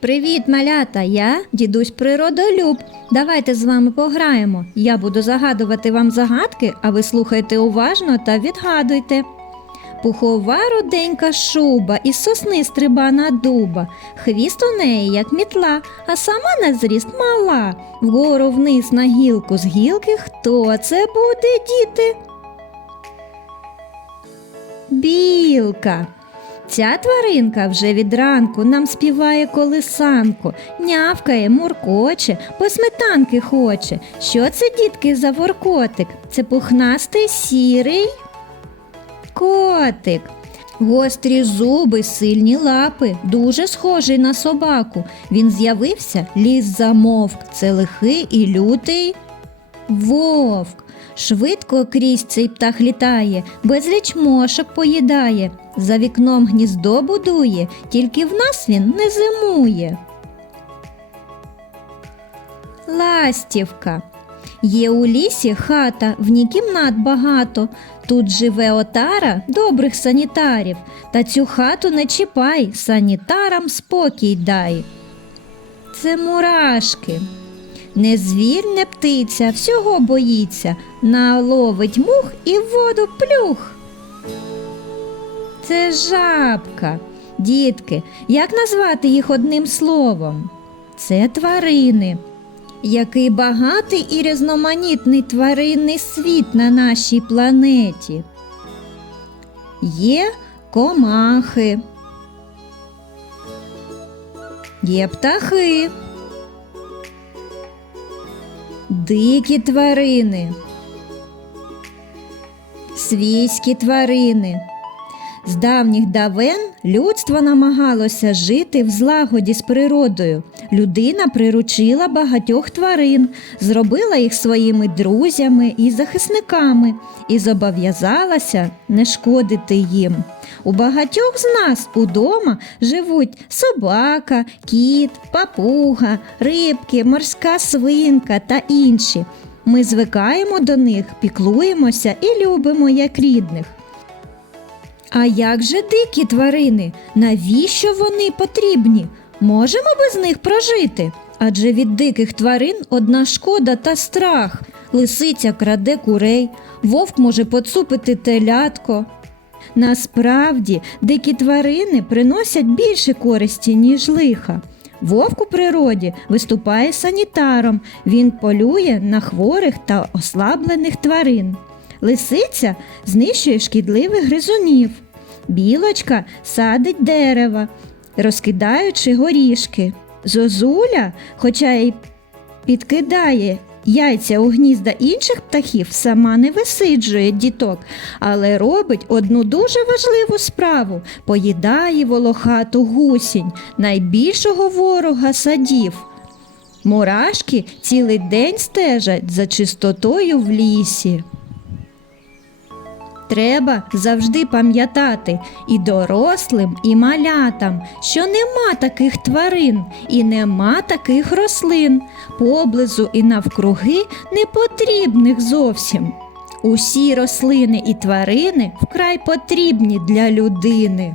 Привіт, малята! Я дідусь природолюб. Давайте з вами пограємо. Я буду загадувати вам загадки, а ви слухайте уважно та відгадуйте. Пухова руденька шуба, із сосни стрибана дуба, хвіст у неї, як мітла, а сама на зріст мала. Вгору вниз на гілку з гілки. Хто це буде, діти? Білка. Ця тваринка вже від ранку нам співає колисанку, нявкає, муркоче, по сметанки хоче. Що це, дітки, за воркотик? Це пухнастий сірий котик. Гострі зуби, сильні лапи, дуже схожий на собаку. Він з'явився, ліс замовк. Це лихий і лютий вовк. Швидко крізь цей птах літає, безліч мошок поїдає, за вікном гніздо будує, тільки в нас він не зимує. Ластівка. Є у лісі хата, в ній кімнат багато. Тут живе отара добрих санітарів. Та цю хату не чіпай, санітарам спокій дай. Це мурашки. Не звір, не птиця, всього боїться, наловить мух і в воду плюх. Це жабка. Дітки, як назвати їх одним словом? Це тварини. Який багатий і різноманітний тваринний світ на нашій планеті. Є комахи, є птахи, дикі тварини, свійські тварини. З давніх давен людство намагалося жити в злагоді з природою. Людина приручила багатьох тварин, зробила їх своїми друзями і захисниками і зобов'язалася не шкодити їм. У багатьох з нас удома живуть собака, кіт, папуга, рибки, морська свинка та інші. Ми звикаємо до них, піклуємося і любимо як рідних. А як же дикі тварини? Навіщо вони потрібні? Можемо без них прожити? Адже від диких тварин одна шкода та страх. Лисиця краде курей, вовк може поцупити телятко. Насправді, дикі тварини приносять більше користі, ніж лиха. Вовк у природі виступає санітаром, він полює на хворих та ослаблених тварин. Лисиця знищує шкідливих гризунів. Білочка садить дерева, розкидаючи горішки. Зозуля, хоча й підкидає яйця у гнізда інших птахів, сама не висиджує діток, але робить одну дуже важливу справу поїдає волохату гусінь, найбільшого ворога садів. Мурашки цілий день стежать за чистотою в лісі. Треба завжди пам'ятати і дорослим, і малятам, що нема таких тварин і нема таких рослин, поблизу і навкруги непотрібних зовсім. Усі рослини і тварини вкрай потрібні для людини.